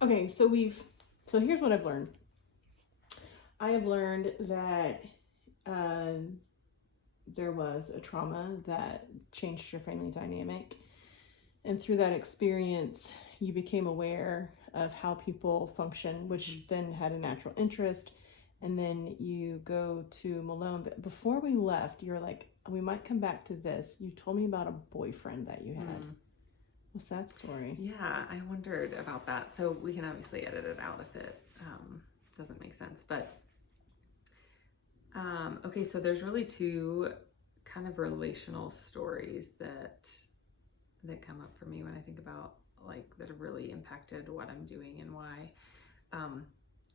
Okay, so here's what I've learned. I have learned that there was a trauma that changed your family dynamic, and through that experience, you became aware of how people function, which then had a natural interest. And then you go to Malone. But before we left, you're like, we might come back to this. You told me about a boyfriend that you had. What's that story? Yeah, I wondered about that. So we can obviously edit it out if it doesn't make sense. But okay, so there's really two kind of relational stories that come up for me when I think about that have really impacted what I'm doing and why.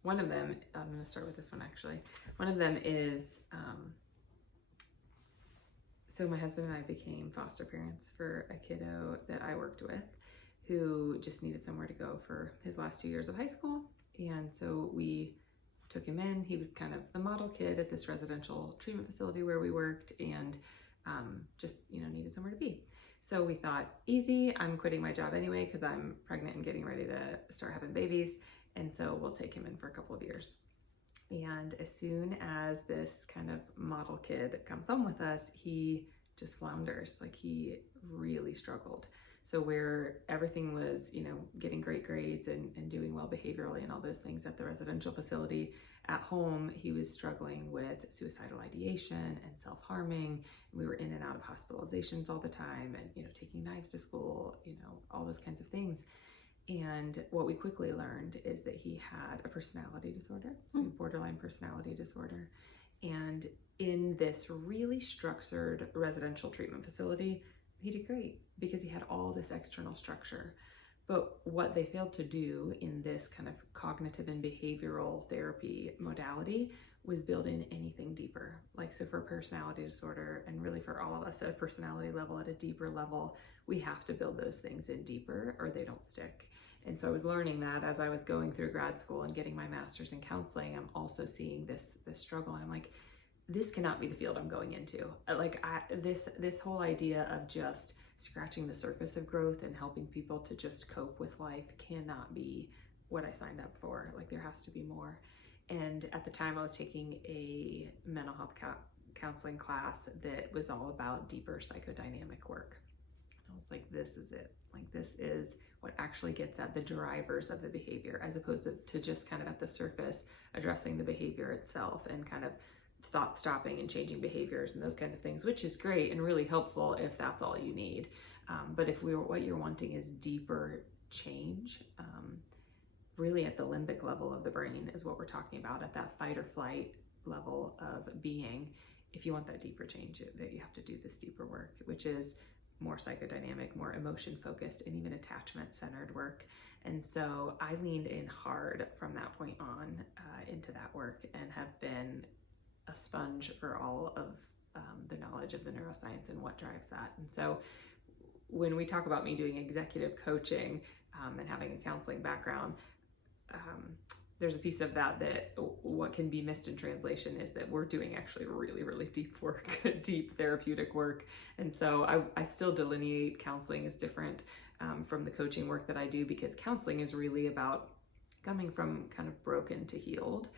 One of them, I'm going to start with this one actually. One of them is, so my husband and I became foster parents for a kiddo that I worked with who just needed somewhere to go for his last 2 years of high school. And so we took him in. He was kind of the model kid at this residential treatment facility where we worked, and just, needed somewhere to be. So we thought, easy, I'm quitting my job anyway because I'm pregnant and getting ready to start having babies. And so we'll take him in for a couple of years. And as soon as this kind of model kid comes home with us, he just flounders. He really struggled. So where everything was, getting great grades and doing well behaviorally and all those things at the residential facility, at home, he was struggling with suicidal ideation and self-harming. We were in and out of hospitalizations all the time and, taking knives to school, all those kinds of things. And what we quickly learned is that he had a personality disorder, so borderline personality disorder. And in this really structured residential treatment facility, he did great because he had all this external structure. But what they failed to do in this kind of cognitive and behavioral therapy modality was build in anything deeper. So for personality disorder, and really for all of us at a personality level, at a deeper level, we have to build those things in deeper or they don't stick. And so I was learning that as I was going through grad school and getting my master's in counseling. I'm also seeing this struggle, and I'm like, this cannot be the field I'm going into. This whole idea of just scratching the surface of growth and helping people to just cope with life cannot be what I signed up for. There has to be more. And at the time, I was taking a mental health counseling class that was all about deeper psychodynamic work. I was like, this is it. This is what actually gets at the drivers of the behavior, as opposed to just kind of at the surface addressing the behavior itself and kind of thought stopping and changing behaviors and those kinds of things, which is great and really helpful if that's all you need. But if what you're wanting is deeper change, really at the limbic level of the brain is what we're talking about, at that fight or flight level of being. If you want that deeper change, that you have to do this deeper work, which is more psychodynamic, more emotion focused, and even attachment centered work. And so I leaned in hard from that point on into that work and have been a sponge for all of the knowledge of the neuroscience and what drives that. And so when we talk about me doing executive coaching and having a counseling background, there's a piece of that what can be missed in translation is that we're doing actually really, really deep work, deep therapeutic work. And so I still delineate counseling as different from the coaching work that I do, because counseling is really about coming from kind of broken to healed.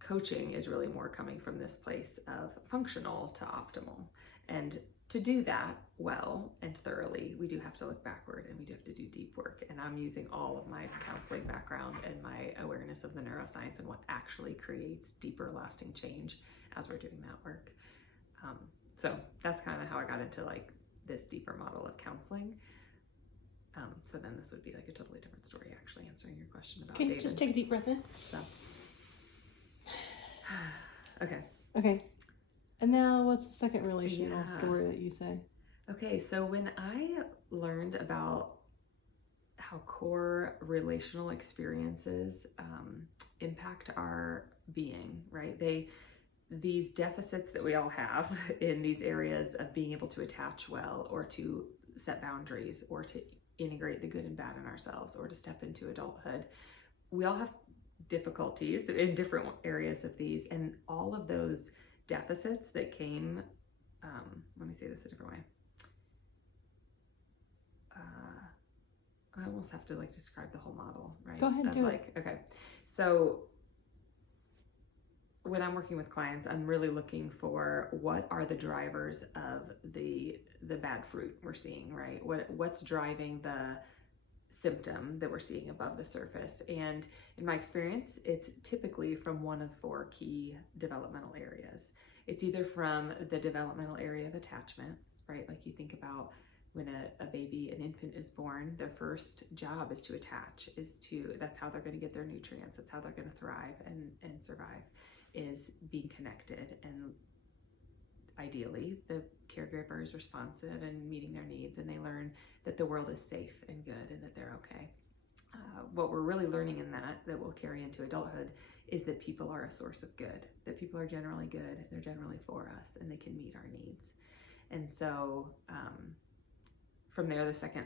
Coaching is really more coming from this place of functional to optimal. And to do that well and thoroughly, we do have to look backward and we do have to do deep work. And I'm using all of my counseling background and my awareness of the neuroscience and what actually creates deeper, lasting change as we're doing that work. So that's kind of how I got into this deeper model of counseling. So then this would be a totally different story, actually, answering your question about David. Just take a deep breath in. So. Okay. And now what's the second relational story that you say? Okay, so when I learned about how core relational experiences impact our being, right? These deficits that we all have in these areas of being able to attach well, or to set boundaries, or to integrate the good and bad in ourselves, or to step into adulthood, we all have difficulties in different areas of these, and all of those deficits that came, let me say this a different way. almost have to like describe the whole model, right? Go ahead, do it. Okay. So when I'm working with clients, I'm really looking for what are the drivers of the bad fruit we're seeing, right? What's driving the symptom that we're seeing above the surface? And in my experience, it's typically from one of four key developmental areas. It's either from the developmental area of attachment, right? Like you think about when an infant is born, their first job is to attach, that's how they're going to get their nutrients, that's how they're going to thrive and survive, is being connected. And ideally, the caregiver is responsive and meeting their needs, and they learn that the world is safe and good and that they're okay. What we're really learning in that will carry into adulthood is that people are a source of good, that people are generally good, they're generally for us, and they can meet our needs. And so from there, the second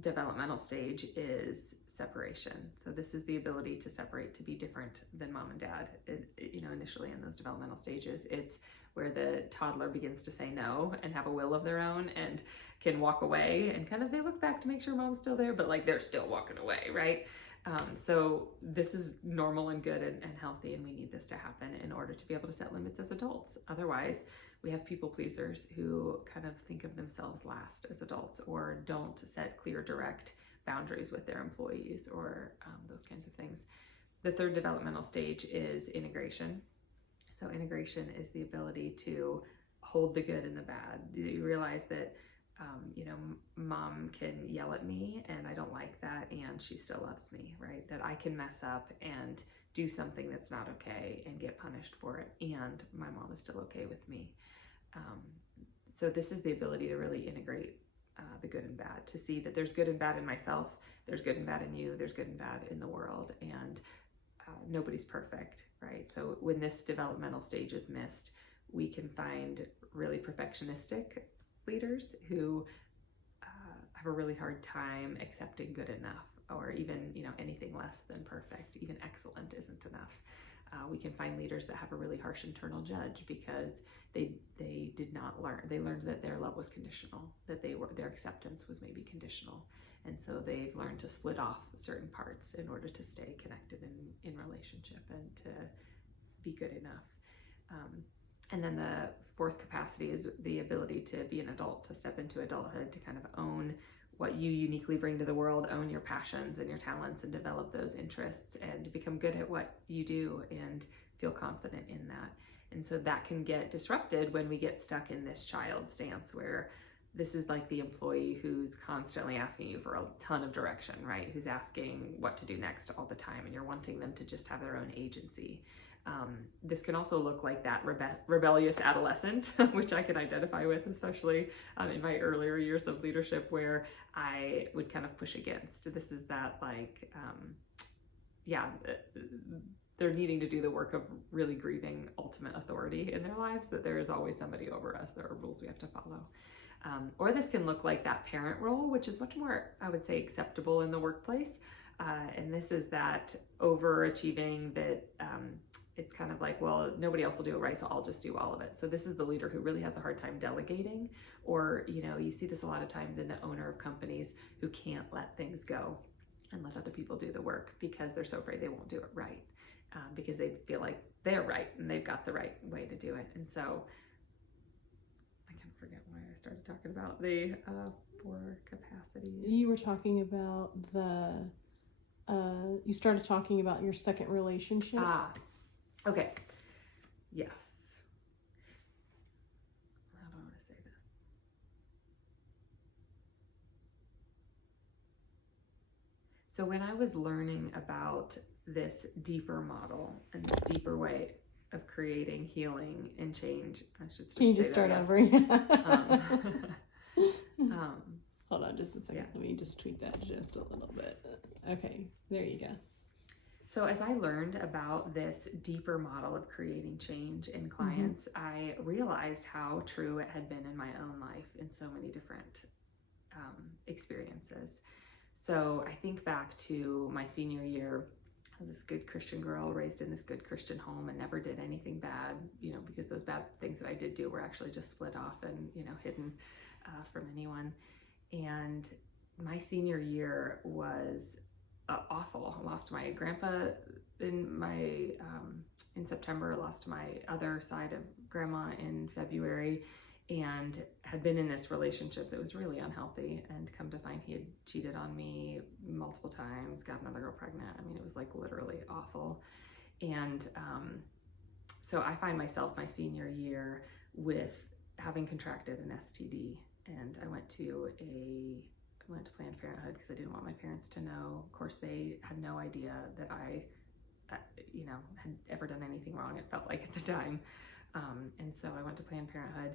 developmental stage is separation. So this is the ability to separate, to be different than mom and dad. Initially in those developmental stages, it's where the toddler begins to say no and have a will of their own and can walk away, and kind of they look back to make sure mom's still there, but like they're still walking away, right? So this is normal and good and healthy, and we need this to happen in order to be able to set limits as adults. Otherwise, we have people pleasers who kind of think of themselves last as adults, or don't set clear, direct boundaries with their employees, or those kinds of things. The third developmental stage is integration. So integration is the ability to hold the good and the bad. You realize that mom can yell at me and I don't like that, and she still loves me, right? That I can mess up and do something that's not okay and get punished for it, and my mom is still okay with me. So this is the ability to really integrate the good and bad, to see that there's good and bad in myself, there's good and bad in you, there's good and bad in the world, and nobody's perfect, right? So when this developmental stage is missed, we can find really perfectionistic leaders who have a really hard time accepting good enough, or even anything less than perfect. Even excellent isn't enough. We can find leaders that have a really harsh internal judge because they did not learn. They learned that their love was conditional, that their acceptance was maybe conditional, and so they've learned to split off certain parts in order to stay connected in relationship and to be good enough. And then the fourth capacity is the ability to be an adult, to step into adulthood, to kind of own what you uniquely bring to the world, own your passions and your talents, and develop those interests, and become good at what you do and feel confident in that. And so that can get disrupted when we get stuck in this child stance, where this is like the employee who's constantly asking you for a ton of direction, right? Who's asking what to do next all the time, and you're wanting them to just have their own agency. This can also look like that rebellious adolescent, which I can identify with, especially in my earlier years of leadership, where I would kind of push against. This is that they're needing to do the work of really grieving ultimate authority in their lives, that there is always somebody over us, there are rules we have to follow. Or this can look like that parent role, which is much more, I would say, acceptable in the workplace. And this is that overachieving that it's kind of like, well, nobody else will do it right, so I'll just do all of it. So this is the leader who really has a hard time delegating, or, you see this a lot of times in the owner of companies who can't let things go and let other people do the work because they're so afraid they won't do it right, because they feel like they're right and they've got the right way to do it. And so I kind of forget why I started talking about the four capacities. You were talking about you started talking about your second relationship. Okay. Yes. How do I want to say this? So when I was learning about this deeper model and this deeper way of creating healing and change, I should Can you just start over? Hold on just a second. Yeah. Let me just tweak that just a little bit. Okay, there you go. So as I learned about this deeper model of creating change in clients, I realized how true it had been in my own life in so many different experiences. So I think back to my senior year. I was this good Christian girl raised in this good Christian home and never did anything bad, because those bad things that I did do were actually just split off and, hidden from anyone. And my senior year was awful. I lost my grandpa in September, lost my other side of grandma in February, and had been in this relationship that was really unhealthy, and come to find he had cheated on me multiple times, got another girl pregnant. I mean, it was like literally awful. And so I find myself my senior year with having contracted an STD, and I went to Planned Parenthood because I didn't want my parents to know. Of course, they had no idea that I had ever done anything wrong, it felt like at the time. And so I went to Planned Parenthood.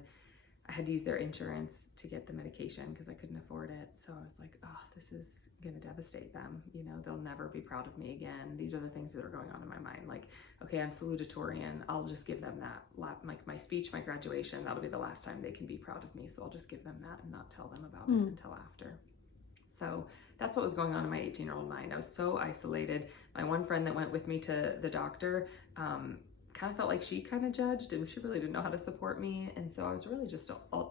I had to use their insurance to get the medication because I couldn't afford it. So I was like, oh, this is going to devastate them. They'll never be proud of me again. These are the things that are going on in my mind. Like, okay, I'm salutatorian. I'll just give them that. Like my speech, my graduation, that'll be the last time they can be proud of me. So I'll just give them that and not tell them about it until after. So that's what was going on in my 18-year-old mind. I was so isolated. My one friend that went with me to the doctor kind of felt like she kind of judged, and she really didn't know how to support me. And so I was really just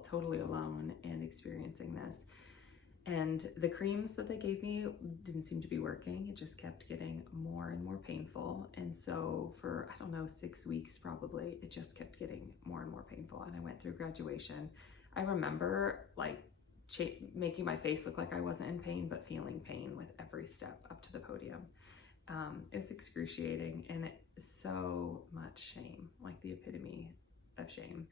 totally alone and experiencing this. And the creams that they gave me didn't seem to be working. It just kept getting more and more painful. And so for, 6 weeks probably, it just kept getting more and more painful. And I went through graduation. I remember like making my face look like I wasn't in pain, but feeling pain with every step up to the podium. It was excruciating, and so much shame, like the epitome of shame.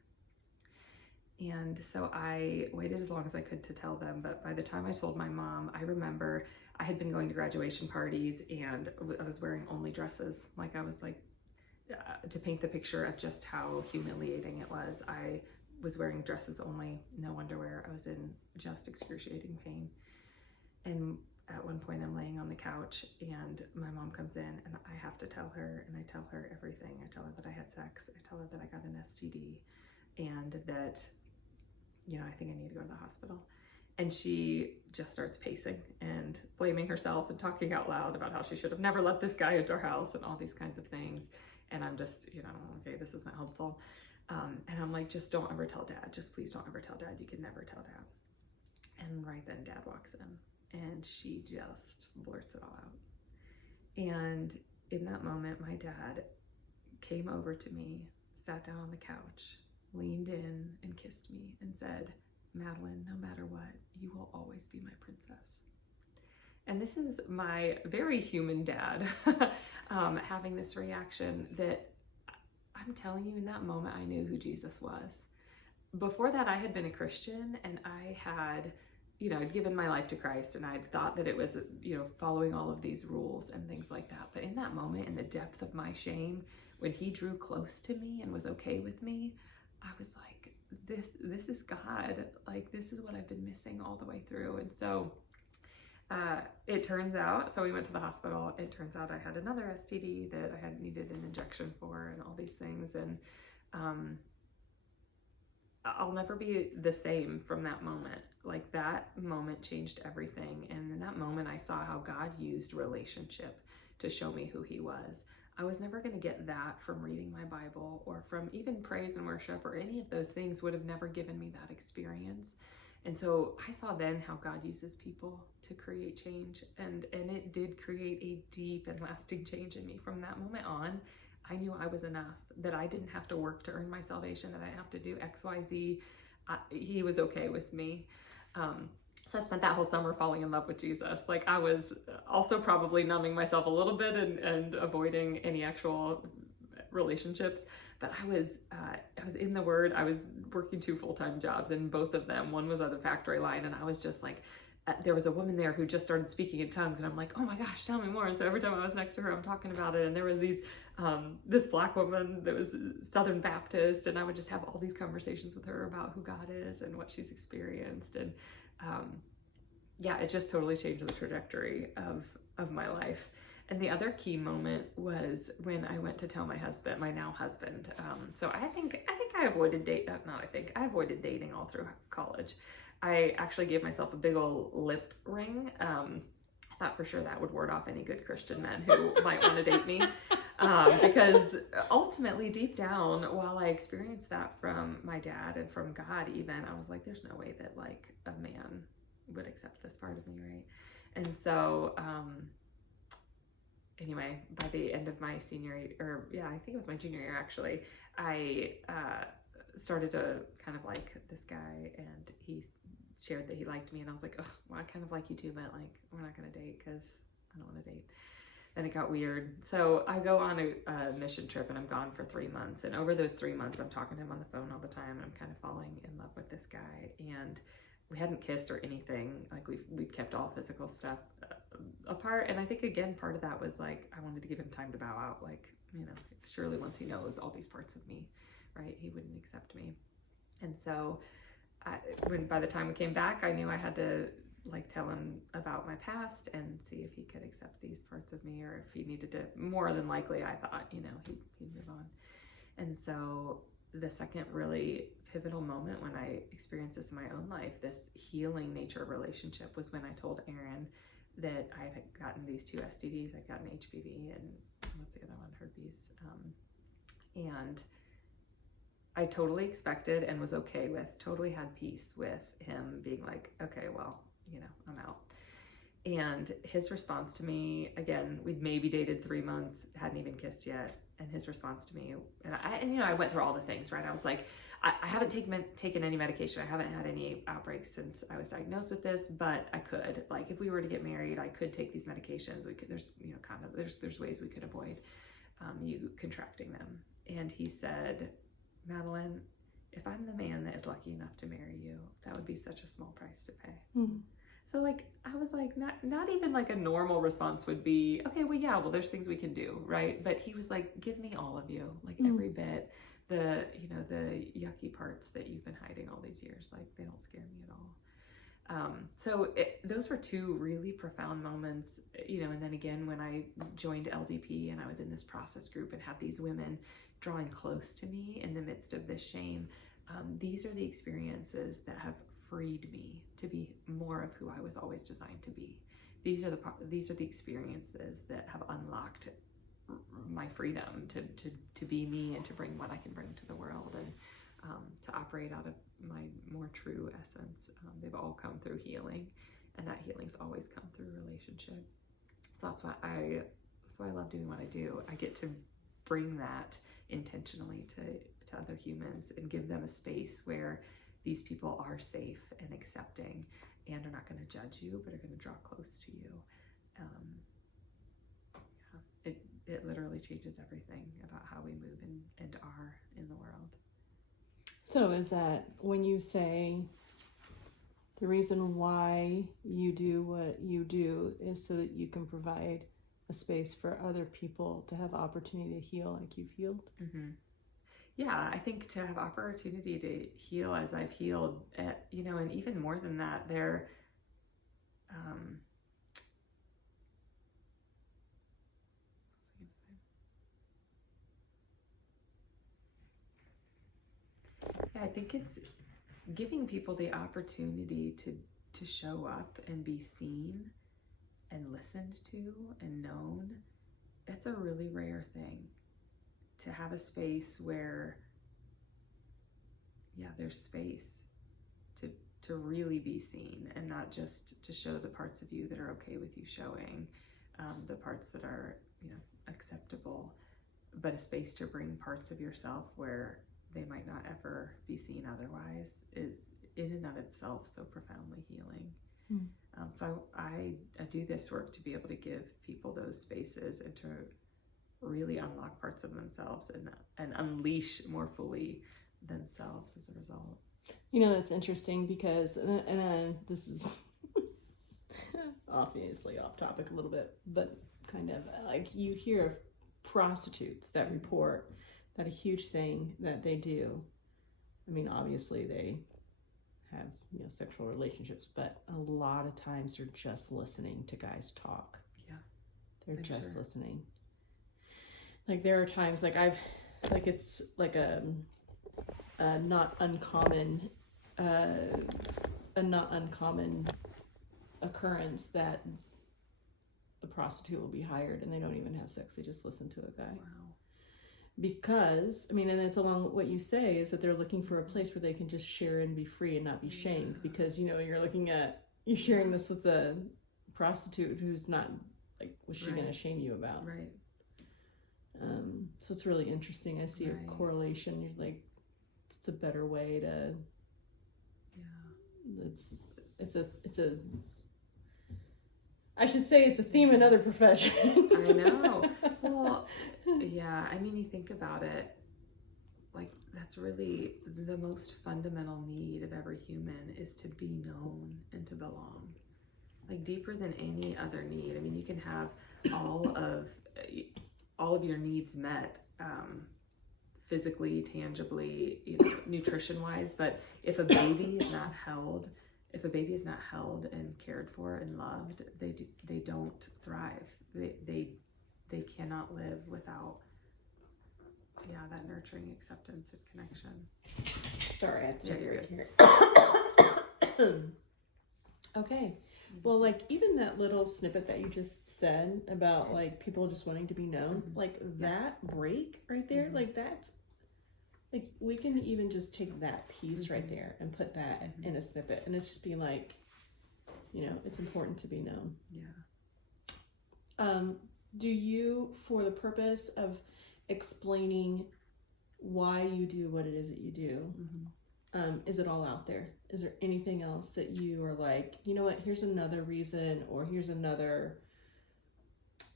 And so I waited as long as I could to tell them, but by the time I told my mom, I remember I had been going to graduation parties and I was wearing only dresses. Like I was like, to paint the picture of just how humiliating it was, I was wearing dresses only, no underwear. I was in just excruciating pain. And at one point I'm laying on the couch and my mom comes in, and I have to tell her, and I tell her everything. I tell her that I had sex. I tell her that I got an STD, and that, I think I need to go to the hospital. And she just starts pacing and blaming herself and talking out loud about how she should have never let this guy into our house and all these kinds of things. And I'm just, okay, this isn't helpful. And I'm like, just don't ever tell Dad. Just please don't ever tell Dad. You can never tell Dad. And right then Dad walks in, and she just blurts it all out. And in that moment, my dad came over to me, sat down on the couch, leaned in and kissed me and said, Madeline, no matter what, you will always be my princess. And this is my very human dad having this reaction that, I'm telling you, in that moment, I knew who Jesus was. Before that, I had been a Christian, and I had, I'd given my life to Christ, and I'd thought that it was, following all of these rules and things like that. But in that moment, in the depth of my shame, when he drew close to me and was okay with me, I was like, this is God. Like, this is what I've been missing all the way through. And so it turns out, so we went to the hospital. It turns out I had another STD that I had needed an injection for and all these things. And I'll never be the same from that moment. Like, that moment changed everything. And in that moment, I saw how God used relationship to show me who he was. I was never going to get that from reading my Bible, or from even praise and worship, or any of those things would have never given me that experience. And so I saw then how God uses people to create change, and it did create a deep and lasting change in me. From that moment on, I knew I was enough, that I didn't have to work to earn my salvation, that I didn't have to do X, Y, Z. He was okay with me. So I spent that whole summer falling in love with Jesus. Like, I was also probably numbing myself a little bit and avoiding any actual relationships. But I was in the Word. I was working 2 full-time jobs, and both of them, one was on the factory line, and I was just like, there was a woman there who just started speaking in tongues, and I'm like, oh my gosh, tell me more. And so every time I was next to her, I'm talking about it. And there was this Black woman that was Southern Baptist, and I would just have all these conversations with her about who God is and what she's experienced. And it just totally changed the trajectory of my life. And the other key moment was when I went to tell my husband, my now husband. So I think I avoided I avoided dating all through college. I actually gave myself a big old lip ring. I thought for sure that would ward off any good Christian men who might want to date me. Because ultimately, deep down, while I experienced that from my dad and from God even, I was like, there's no way that like a man would accept this part of me, right? And so, anyway, by the end of my senior year, or yeah, I think it was my junior year actually, I started to kind of like this guy, and he shared that he liked me, and I was like, oh, well, I kind of like you too, but like, we're not gonna date because I don't want to date. Then it got weird. So I go on a mission trip, and I'm gone for 3 months. And over those 3 months, I'm talking to him on the phone all the time, and I'm kind of falling in love with this guy. And we hadn't kissed or anything. Like we'd kept all physical stuff apart. And I think again, part of that was like, I wanted to give him time to bow out. Like, you know, surely once he knows all these parts of me, right, he wouldn't accept me. And so by the time we came back, I knew I had to like tell him about my past and see if he could accept these parts of me, or if he needed to. More than likely, I thought, you know, he'd move on. And so the second really pivotal moment when I experienced this in my own life, this healing nature of relationship, was when I told Aaron that I had gotten these 2 STDs. I'd gotten HPV and what's the other one? Herpes. And I totally expected and was okay with, totally had peace with him being like, okay, well, you know, I'm out. And his response to me, again, we'd maybe dated 3 months, hadn't even kissed yet. And his response to me, and you know, I went through all the things, right? I was like, I haven't taken any medication. I haven't had any outbreaks since I was diagnosed with this, but I could, like, if we were to get married, I could take these medications. We could, there's, you know, kind of, there's ways we could avoid you contracting them. And he said, Madeline, if I'm the man that is lucky enough to marry you, that would be such a small price to pay. Mm-hmm. So like, I was like, not even like a normal response would be, okay, well, yeah, well, there's things we can do, right? But he was like, give me all of you, like every bit, the, you know, the yucky parts that you've been hiding all these years, like they don't scare me at all. So those were 2 really profound moments, you know. And then again, when I joined LDP and I was in this process group and had these women drawing close to me in the midst of this shame, these are the experiences that have freed me to be more of who I was always designed to be. These are the experiences that have unlocked my freedom to be me and to bring what I can bring to the world, and to operate out of my more true essence. They've all come through healing, and that healing's always come through relationship. So that's why I love doing what I do. I get to bring that intentionally to other humans and give them a space where these people are safe and accepting and are not going to judge you, but are going to draw close to you. It literally changes everything about how we move and are in the world. So is that when you say the reason why you do what you do is so that you can provide a space for other people to have opportunity to heal like you've healed? Mm-hmm. Yeah, I think to have opportunity to heal as I've healed, you know, and even more than that, I think it's giving people the opportunity to show up and be seen and listened to and known. That's a really rare thing. To have a space where, yeah, there's space to really be seen, and not just to show the parts of you that are okay with you showing, the parts that are, you know, acceptable, but a space to bring parts of yourself where they might not ever be seen otherwise is in and of itself so profoundly healing. So I do this work to be able to give people those spaces and to really unlock parts of themselves and unleash more fully themselves as a result. You know, that's interesting because, and this is obviously off topic a little bit, but kind of like you hear of prostitutes that report that a huge thing that they do, I mean, obviously they have, you know, sexual relationships, but a lot of times they're just listening to guys talk. Yeah. They're just listening. Like there are times it's like a not uncommon occurrence that a prostitute will be hired and they don't even have sex, they just listen to a guy. Wow. Because, I mean, and it's along what you say is that they're looking for a place where they can just share and be free and not be shamed. Because, you know, you're sharing this with the prostitute who's not, like, what's she Right. gonna shame you about? Right. So it's really interesting. I see Right. a correlation. You're like, it's a better way to. Yeah. It's a. I should say it's a theme in other professions. I know. Well, yeah. I mean, you think about it. Like, that's really the most fundamental need of every human, is to be known and to belong. Like, deeper than any other need. I mean, you can have all of your needs met, physically, tangibly, nutrition wise, but if a baby is not held and cared for and loved, they don't thrive. They cannot live without that nurturing acceptance and connection. Sorry, I have to take a you're break here. Okay. Well, like, even that little snippet that you just said about, like, people just wanting to be known, like, that break right there, like, that's, like, we can even just take that piece right there and put that in a snippet, and it's just be like, it's important to be known. Yeah. Do you, for the purpose of explaining why you do what it is that you do, is it all out there? Is there anything else that you are like, you know what, here's another reason, or here's another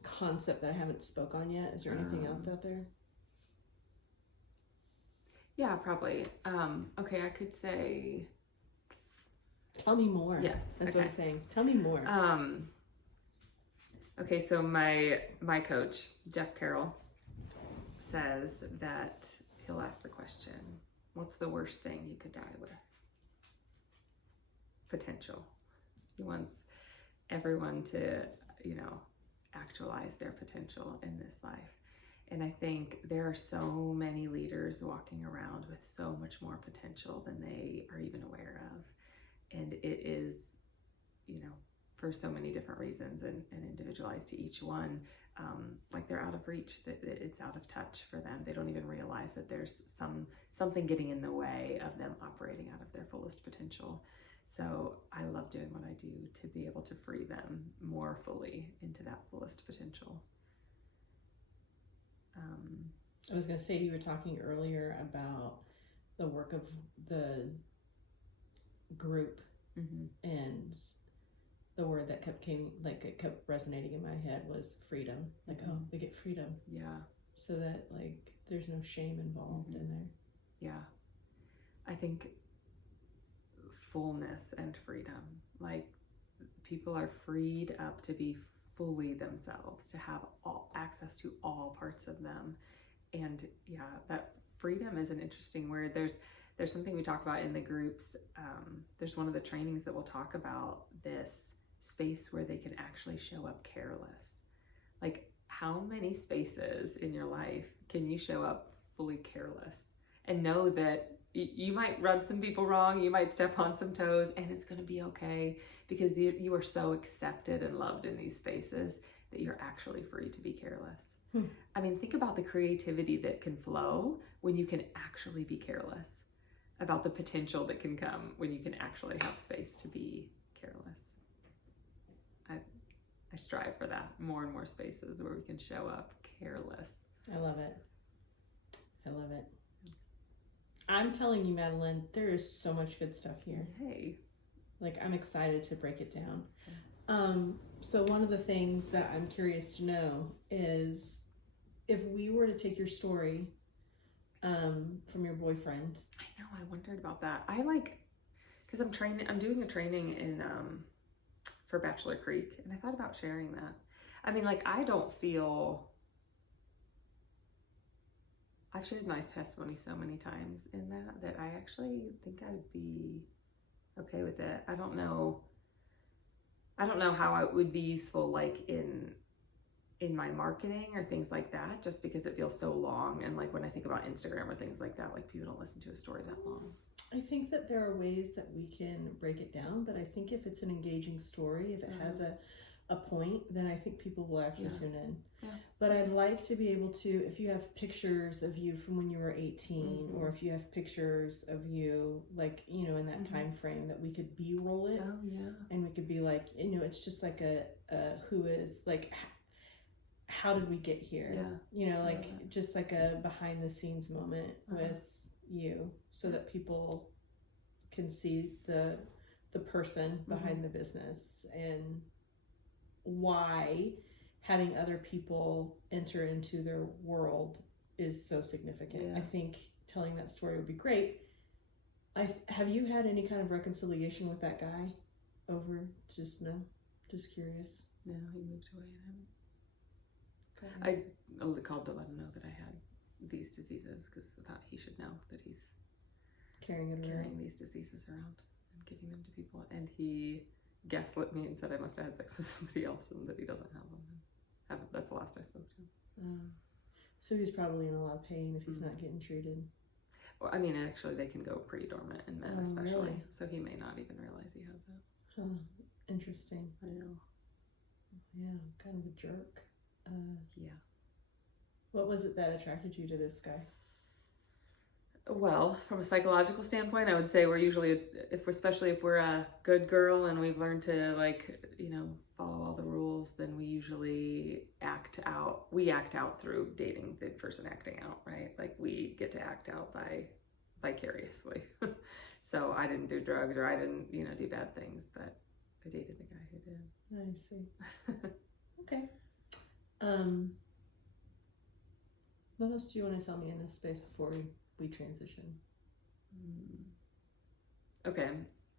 concept that I haven't spoke on yet? Is there anything else out there? Yeah, probably. Okay, I could say. Tell me more. Yes. That's what I'm saying. Tell me more. Okay, so my coach, Jeff Carroll, says that he'll ask the question, what's the worst thing you could die with? Potential. He wants everyone to, actualize their potential in this life. And I think there are so many leaders walking around with so much more potential than they are even aware of. And it is, for so many different reasons and individualized to each one, like they're out of reach, that it's out of touch for them. They don't even realize that there's something getting in the way of them operating out of their fullest potential. So I love doing what I do to be able to free them more fully into that fullest potential. I was going to say, you were talking earlier about the work of the group, and the word that it kept resonating in my head was freedom. Like, oh, they get freedom. Yeah. So that, like, there's no shame involved in there. Yeah. I think fullness and freedom, like, people are freed up to be fully themselves, to have access to all parts of them. And that freedom is an interesting word. There's something we talk about in the groups. There's one of the trainings that will talk about this space where they can actually show up careless. Like, how many spaces in your life can you show up fully careless and know that you might rub some people wrong, you might step on some toes, and it's going to be okay, because you are so accepted and loved in these spaces that you're actually free to be careless. I mean, think about the creativity that can flow when you can actually be careless, about the potential that can come when you can actually have space to be careless. I strive for that, more and more spaces where we can show up careless. I love it. I'm telling you, Madeline, there is so much good stuff here. Hey. Like, I'm excited to break it down. So one of the things that I'm curious to know is, if we were to take your story from your boyfriend. I know, I wondered about that. Because I'm doing a training in for Bachelor Creek, and I thought about sharing that. I mean, like, I've shared my testimony so many times in that I actually think I'd be okay with it. I don't know how it would be useful, like, in my marketing or things like that, just because it feels so long. And, like, when I think about Instagram or things like that, like, people don't listen to a story that long. I think that there are ways that we can break it down, but I think if it's an engaging story, if it has a point, then I think people will actually Yeah. tune in. Yeah. But I'd like to be able to, if you have pictures of you from when you were 18, Mhm. or if you have pictures of you, like, you know, in that Mhm. time frame, that we could B-roll it, Oh yeah. and we could be like, you know, it's just like a who is, like, how did we get here? Yeah. You know, I like, love just like a behind the scenes moment with you, so Yeah. that people can see the person behind the business, and why having other people enter into their world is so significant. Yeah. I think telling that story would be great. Have you had any kind of reconciliation with that guy over? Just curious. No, he moved away and I only called to let him know that I had these diseases because I thought he should know that he's carrying these diseases around and giving them to people. And he gaslit me and said I must have had sex with somebody else and that he doesn't have them. That's the last I spoke to him. So he's probably in a lot of pain if he's not getting treated. Well, I mean, actually, they can go pretty dormant in men, especially. Really? So he may not even realize he has it. Interesting. I know. Yeah, kind of a jerk. Yeah. What was it that attracted you to this guy? Well, from a psychological standpoint, I would say we're usually, especially if we're a good girl and we've learned to, like, you know, follow all the rules, then we usually act out through dating the person acting out, right? Like, we get to act out vicariously. So I didn't do drugs, or I didn't, you know, do bad things, but I dated the guy who did. I see. Okay. What else do you want to tell me in this space before we transition? Okay.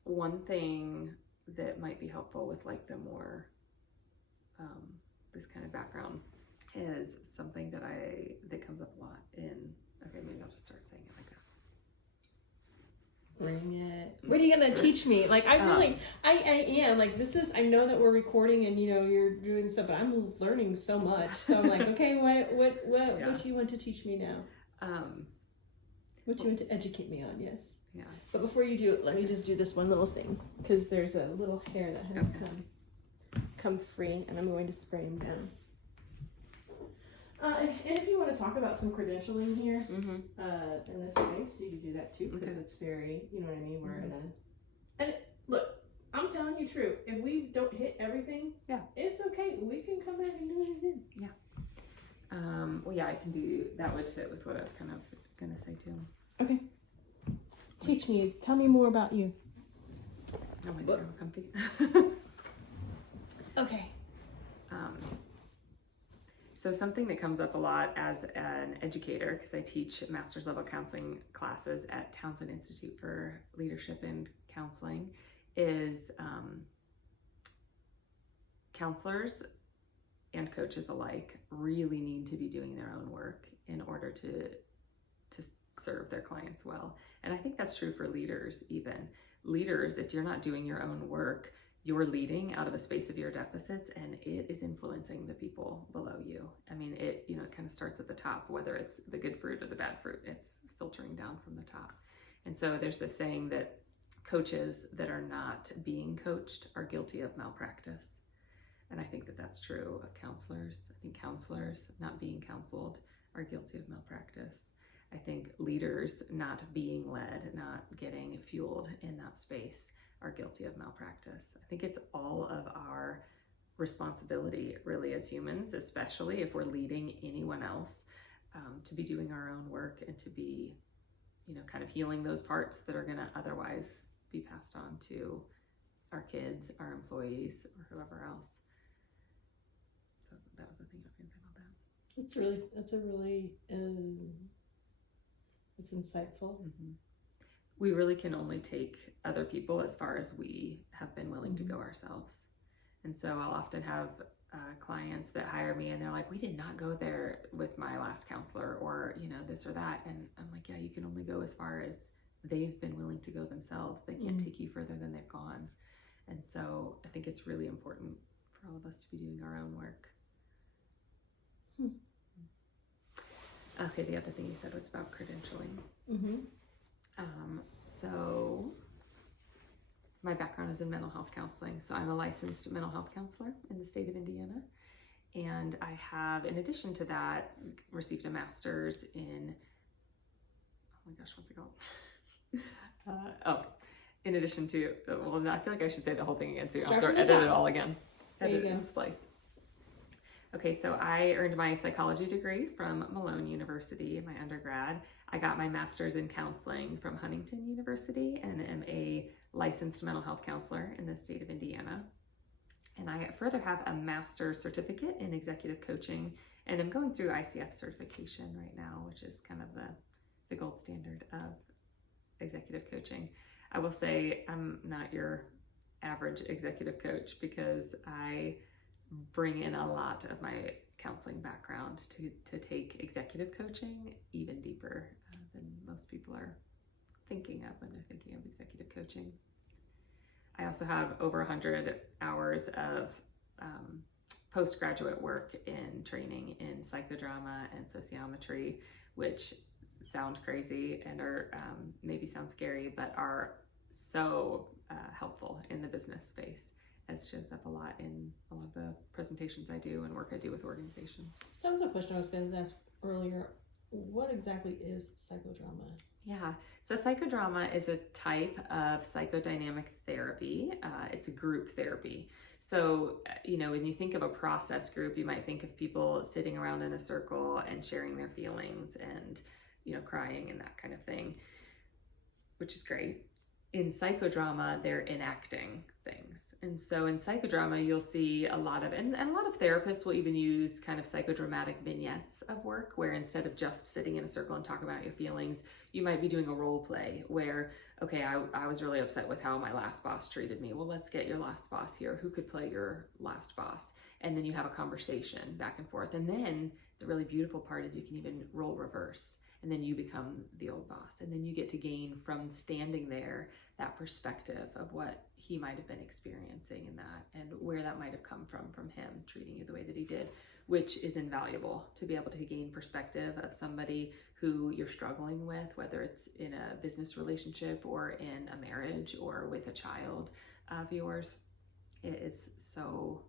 One thing that might be helpful with, like, the more this kind of background is something that comes up a lot in, okay, maybe I'll just start saying it like that. Bring it. What are you gonna teach me? Like, I really, I am, like, this is, I know that we're recording and, you know, you're doing stuff, but I'm learning so much. So I'm like, okay, what do you want to teach me now? What do you want to educate me on? Yes. Yeah. But before you do it, let me just do this one little thing, because there's a little hair that has come free, and I'm going to spray him down. And if you want to talk about some credentialing here, in this space, you can do that too, because it's very, you know what I mean, we're in a, and look, I'm telling you true, if we don't hit everything, it's okay, we can come back and do it again. Yeah. Well, yeah, I can do, that would fit with what I was kind of gonna say too. Okay. Teach me, tell me more about you. Oh, my chair will comfy. Okay. So something that comes up a lot as an educator, because I teach master's level counseling classes at Townsend Institute for Leadership and Counseling, is counselors and coaches alike really need to be doing their own work in order to serve their clients well. And I think that's true for leaders even. Leaders, if you're not doing your own work, you're leading out of a space of your deficits, and it is influencing the people below you. I mean, it kind of starts at the top, whether it's the good fruit or the bad fruit, it's filtering down from the top. And so there's this saying that coaches that are not being coached are guilty of malpractice. And I think that that's true of counselors. I think counselors not being counseled are guilty of malpractice. I think leaders not being led, not getting fueled in that space are guilty of malpractice. I think it's all of our responsibility, really, as humans, especially if we're leading anyone else, to be doing our own work and to be, you know, kind of healing those parts that are going to otherwise be passed on to our kids, our employees, or whoever else. So that was the thing I was going to say about that. It's insightful. We really can only take other people as far as we have been willing to go ourselves. And so I'll often have clients that hire me and they're like, we did not go there with my last counselor, or, you know, this or that. And I'm like, yeah, you can only go as far as they've been willing to go themselves. They can't take you further than they've gone. And so I think it's really important for all of us to be doing our own work. Okay, the other thing you said was about credentialing. So my background is in mental health counseling. So I'm a licensed mental health counselor in the state of Indiana. And I have, in addition to that, received a master's in, oh my gosh, what's it called? In addition to, well, I feel like I should say the whole thing again, so I'll have to edit it all again. Edit it in place. Okay, so I earned my psychology degree from Malone University in my undergrad. I got my master's in counseling from Huntington University and am a licensed mental health counselor in the state of Indiana. And I further have a master's certificate in executive coaching, and I'm going through ICF certification right now, which is kind of the gold standard of executive coaching. I will say I'm not your average executive coach because I bring in a lot of my counseling background to take executive coaching even deeper than most people are thinking of when they're thinking of executive coaching. I also have over 100 hours of postgraduate work in training in psychodrama and sociometry, which sound crazy and are maybe sound scary, but are so helpful in the business space, as shows up a lot in a lot of the presentations I do and work I do with organizations. So that was a question I was going to ask earlier. What exactly is psychodrama? Yeah, so psychodrama is a type of psychodynamic therapy. It's a group therapy. So, when you think of a process group, you might think of people sitting around in a circle and sharing their feelings and, crying and that kind of thing, which is great. In psychodrama, they're enacting things. And so in psychodrama, you'll see a lot of, and a lot of therapists will even use kind of psychodramatic vignettes of work, where instead of just sitting in a circle and talking about your feelings, you might be doing a role play where, okay, I was really upset with how my last boss treated me. Well, let's get your last boss here. Who could play your last boss? And then you have a conversation back and forth. And then the really beautiful part is you can even role reverse. And then you become the old boss. And then you get to gain from standing there that perspective of what he might have been experiencing in that and where that might have come from him treating you the way that he did, which is invaluable to be able to gain perspective of somebody who you're struggling with, whether it's in a business relationship or in a marriage or with a child of yours. It is so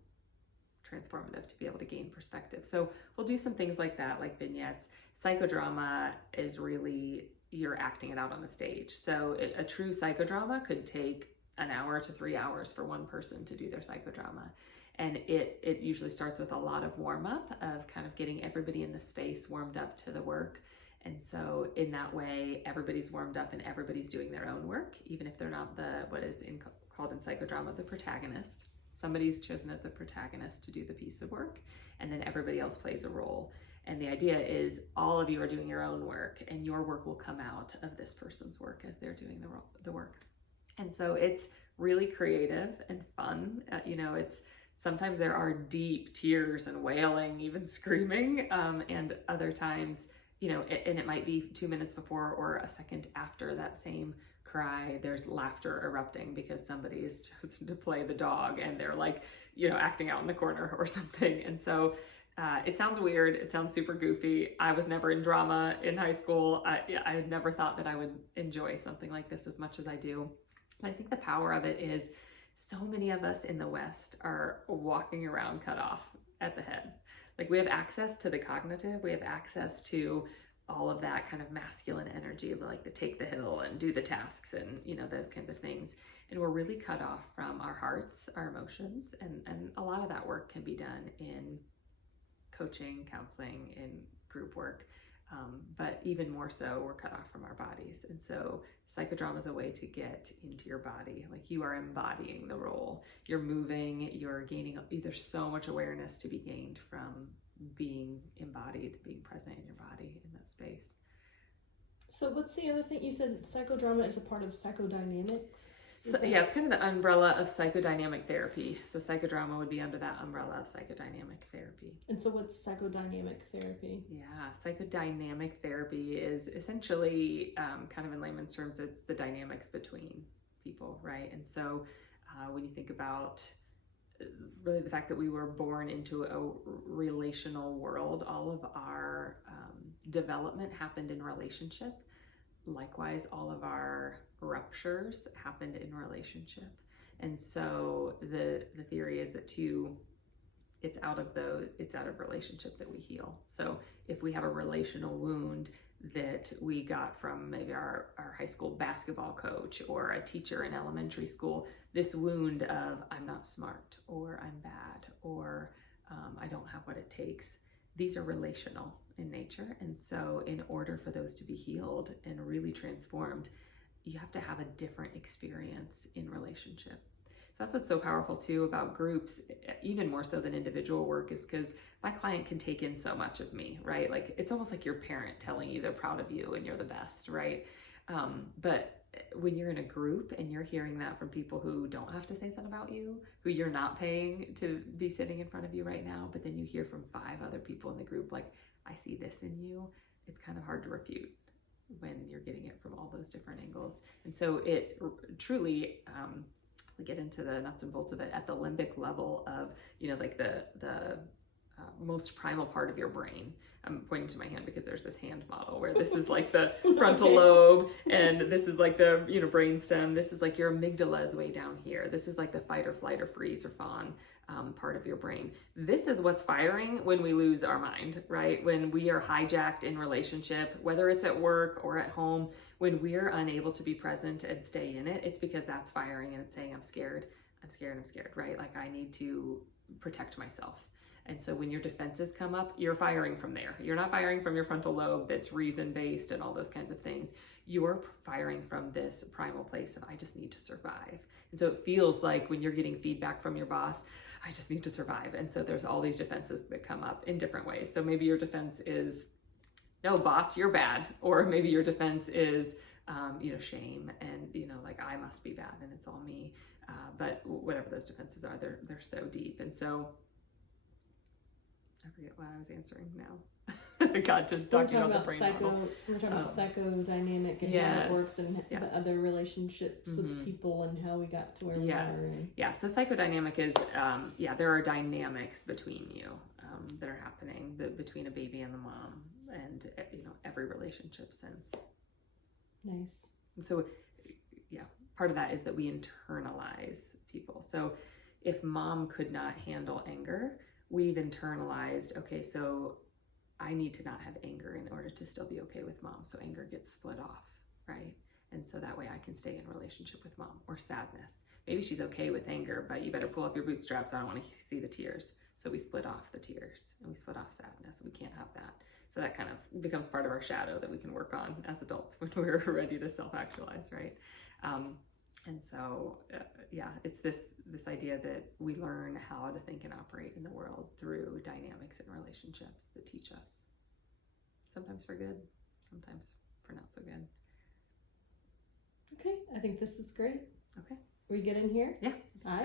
transformative to be able to gain perspective. So we'll do some things like that, like vignettes. Psychodrama is really, you're acting it out on the stage. So a true psychodrama could take an hour to 3 hours for one person to do their psychodrama. And it usually starts with a lot of warm up of kind of getting everybody in the space warmed up to the work. And so in that way, everybody's warmed up and everybody's doing their own work, even if they're not what is called in psychodrama, the protagonist. Somebody's chosen as the protagonist to do the piece of work, and then everybody else plays a role. And the idea is all of you are doing your own work, and your work will come out of this person's work as they're doing the work. And so it's really creative and fun. It's sometimes there are deep tears and wailing, even screaming, and other times, and it might be 2 minutes before or a second after that same cry, there's laughter erupting because somebody's chosen to play the dog and they're like, acting out in the corner or something. And so it sounds weird. It sounds super goofy. I was never in drama in high school. I had never thought that I would enjoy something like this as much as I do. But I think the power of it is so many of us in the West are walking around cut off at the head. Like, we have access to the cognitive, we have access to all of that kind of masculine energy, like the take the hill and do the tasks and, those kinds of things. And we're really cut off from our hearts, our emotions. And a lot of that work can be done in coaching, counseling, in group work. But even more so, we're cut off from our bodies. And so psychodrama is a way to get into your body. Like, you are embodying the role. You're moving, you're gaining, there's so much awareness to be gained from being embodied, being present in your body in that space. So what's the other thing? You said psychodrama is a part of psychodynamics? So, yeah, it's kind of the umbrella of psychodynamic therapy. So psychodrama would be under that umbrella of psychodynamic therapy. And so what's psychodynamic therapy? Yeah, psychodynamic therapy is essentially, kind of in layman's terms, it's the dynamics between people, right? And so when you think about really the fact that we were born into a relational world, all of our development happened in relationship. Likewise, all of our ruptures happened in relationship. And so the theory is that it's out of relationship that we heal. So if we have a relational wound that we got from maybe our high school basketball coach or a teacher in elementary school, this wound of I'm not smart, or I'm bad, or I don't have what it takes, these are relational in nature. And so in order for those to be healed and really transformed, you have to have a different experience in relationship. So that's what's so powerful too about groups, even more so than individual work, is because my client can take in so much of me, right? Like it's almost like your parent telling you they're proud of you and you're the best, right? But when you're in a group and you're hearing that from people who don't have to say that about you, who you're not paying to be sitting in front of you right now, but then you hear from 5 other people in the group, like, I see this in you, it's kind of hard to refute when you're getting it from all those different angles. And so it truly, we get into the nuts and bolts of it at the limbic level of, like the most primal part of your brain. I'm pointing to my hand because there's this hand model where this is like the frontal lobe, and this is like the brainstem. This is like your amygdala is way down here. This is like the fight or flight or freeze or fawn part of your brain. This is what's firing when we lose our mind, right? When we are hijacked in relationship, whether it's at work or at home, when we're unable to be present and stay in it, it's because that's firing and it's saying, I'm scared, right? Like I need to protect myself. And so when your defenses come up, you're firing from there. You're not firing from your frontal lobe that's reason-based and all those kinds of things. You're firing from this primal place of, I just need to survive. And so it feels like when you're getting feedback from your boss, I just need to survive. And so there's all these defenses that come up in different ways. So maybe your defense is, no, boss, you're bad. Or maybe your defense is, shame and, like I must be bad and it's all me. But whatever those defenses are, they're so deep. And so I forget what I was answering now. I got to talking about the brain model. We're talking about psychodynamic and how it works and the other relationships with people and how we got to where we are. Yeah, so psychodynamic is, there are dynamics between you that are happening between a baby and the mom and, every relationship since. Nice. And so, part of that is that we internalize people. So if mom could not handle anger, we've internalized, okay, so I need to not have anger in order to still be okay with mom. So anger gets split off, right? And so that way I can stay in relationship with mom. Or sadness. Maybe she's okay with anger, but you better pull up your bootstraps. I don't want to see the tears. So we split off the tears and we split off sadness. We can't have that. So that kind of becomes part of our shadow that we can work on as adults when we're ready to self-actualize, right? And so, it's this idea that we learn how to think and operate in the world through dynamics and relationships that teach us. Sometimes for good, sometimes for not so good. Okay, I think this is great. Okay. We get in here? Yeah. All right.